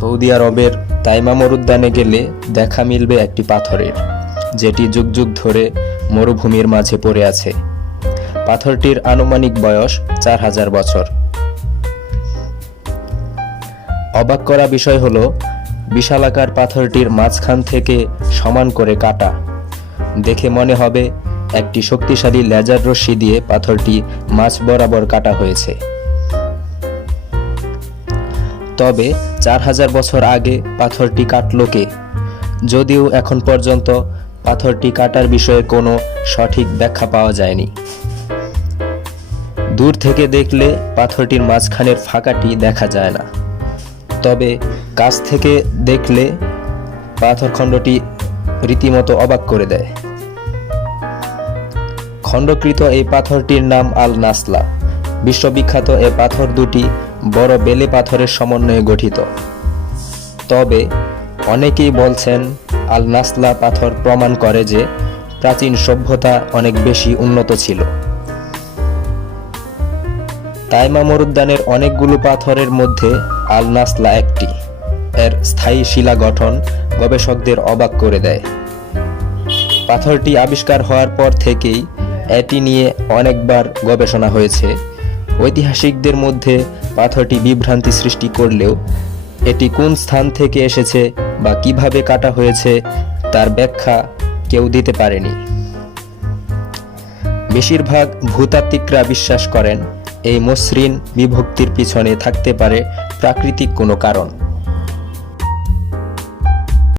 Saudi আরবের তাইমা মরুদ্যানে গেলে দেখা মিলবে একটি পাথরের, যেটি যুগ যুগ ধরে মরুভূমির মাঝে পড়ে আছে। পাথরটির আনুমানিক বয়স চার হাজার বছর। অবাক করা বিষয় হল, বিশালাকার পাথরটির মাঝখান থেকে সমান করে কাটা। দেখে মনে হবে, একটি শক্তিশালী লেজার রশ্মি দিয়ে পাথরটি মাছ বরাবর কাটা হয়েছে। তবে চার হাজার বছর আগে পাথরটি কাটল কে? যদিও এখন পর্যন্ত পাথরটি কাটার বিষয়ে কোনো সঠিক ব্যাখ্যা পাওয়া যায়নি। দূর থেকে দেখলে পাথরটির মাঝখানের ফাঁকাটি দেখা যায় না। তবে কাছ থেকে দেখলে পাথরখণ্ডটি রীতিমতো অবাক করে দেয়। খণ্ডকৃত এই পাথরটির নাম আল নাসলা বিশ্ববিখ্যাত এ পাথর দুটি বড় বেলে পাথরের সমন্বয়ে গঠিত। তবে অনেকেই বলছেন আল নাসলা পাথর প্রমাণ করে যে প্রাচীন সভ্যতা অনেক বেশি উন্নত ছিল। তাইমামর উদ্যানের অনেকগুলো পাথরের মধ্যে আল নাসলা একটি। এর স্থায়ী শিলা গঠন গবেষকদের অবাক করে দেয়। পাথরটি আবিষ্কার হওয়ার পর থেকেই এটি নিয়ে অনেকবার গবেষণা হয়েছে। ঐতিহাসিকদের মধ্যে পাথরটি বিভ্রান্তি সৃষ্টি করলেও এটি কোন স্থান থেকে এসেছে বা কীভাবে কাটা হয়েছে তার ব্যাখ্যা কেউ দিতে পারেনি। বেশিরভাগ ভূতাত্ত্বিকরা বিশ্বাস করেন, এই মসৃণ বিভক্তির পিছনে থাকতে পারে প্রাকৃতিক কোনো কারণ।